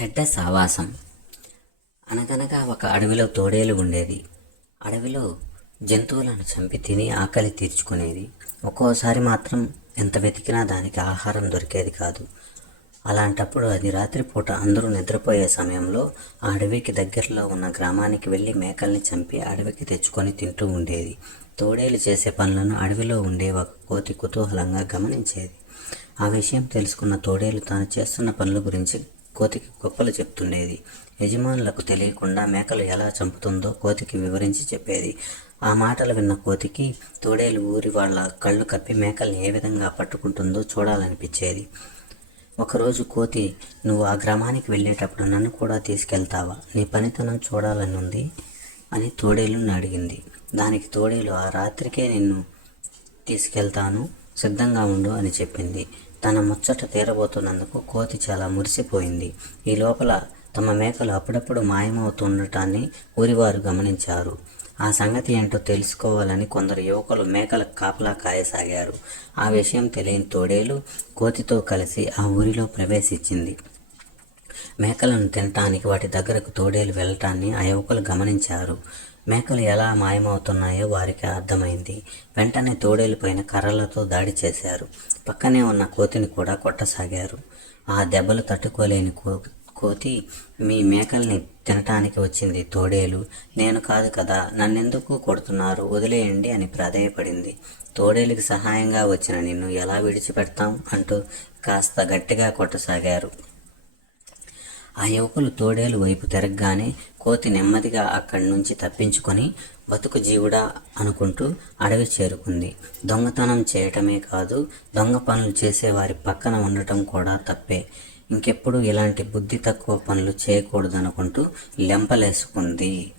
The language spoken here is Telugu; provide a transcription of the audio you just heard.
చెడ్డ సావాసం. అనగనగా ఒక అడవిలో తోడేలు ఉండేది. అడవిలో జంతువులను చంపి తిని ఆకలి తీర్చుకునేది. ఒక్కోసారి మాత్రం ఎంత వెతికినా దానికి ఆహారం దొరికేది కాదు. అలాంటప్పుడు అది రాత్రిపూట అందరూ నిద్రపోయే సమయంలో ఆ అడవికి దగ్గరలో ఉన్న గ్రామానికి వెళ్ళి మేకల్ని చంపి అడవికి తెచ్చుకొని తింటూ ఉండేది. తోడేలు చేసే పనులను అడవిలో ఉండే ఒక కోతి కుతూహలంగా గమనించేది. ఆ విషయం తెలుసుకున్న తోడేలు తాను చేస్తున్న పనుల గురించి కోతికి గొప్పలు చెప్తుండేది. యజమానులకు తెలియకుండా మేకలు ఎలా చంపుతుందో కోతికి వివరించి చెప్పేది. ఆ మాటలు విన్న కోతికి తోడేలు ఊరి వాళ్ళ కళ్ళు కప్పి మేకల్ని ఏ విధంగా పట్టుకుంటుందో చూడాలనిపించేది. ఒకరోజు కోతి, నువ్వు ఆ గ్రామానికి వెళ్ళేటప్పుడు నన్ను కూడా తీసుకెళ్తావా? నీ పనితనం చూడాలని ఉంది అని తోడేలుని అడిగింది. దానికి తోడేలు, ఆ రాత్రికే నిన్ను తీసుకెళ్తాను, సిద్ధంగా ఉండు అని చెప్పింది. తన ముచ్చట తీరబోతున్నందుకు కోతి చాలా మురిసిపోయింది. ఈ లోపల తమ మేకలు అప్పుడప్పుడు మాయమవుతుండటాన్ని ఊరివారు గమనించారు. ఆ సంగతి ఏంటో తెలుసుకోవాలని కొందరు యువకులు మేకలకు కాపలా కాయసాగారు. ఆ విషయం తెలియని తోడేలు కోతితో కలిసి ఆ ఊరిలో ప్రవేశించింది. మేకలను తినటానికి వాటి దగ్గరకు తోడేలు వెళ్ళటాన్ని ఆ యువకులు గమనించారు. మేకలు ఎలా మాయమవుతున్నాయో వారికి అర్థమైంది. వెంటనే తోడేలు పైన కర్రలతో దాడి చేశారు. పక్కనే ఉన్న కోతిని కూడా కొట్టసాగారు. ఆ దెబ్బలు తట్టుకోలేని కోతి, మీ మేకల్ని తినటానికి వచ్చింది తోడేలు, నేను కాదు కదా, నన్నెందుకు కొడుతున్నారు, వదిలేయండి అని ప్రాధేయపడింది. తోడేలుకి సహాయంగా వచ్చిన నిన్ను ఎలా విడిచిపెడతాం అంటూ కాస్త గట్టిగా కొట్టసాగారు. ఆ యువకులు తోడేలు వైపు తిరగగానే కోతి నెమ్మదిగా అక్కడి నుంచి తప్పించుకొని బతుకు జీవుడా అనుకుంటూ అడవి చేరుకుంది. దొంగతనం చేయటమే కాదు, దొంగ పనులు చేసేవారి పక్కన ఉండటం కూడా తప్పే. ఇంకెప్పుడు ఇలాంటి బుద్ధి తక్కువ పనులు చేయకూడదనుకుంటూ లెంపలేసుకుంది.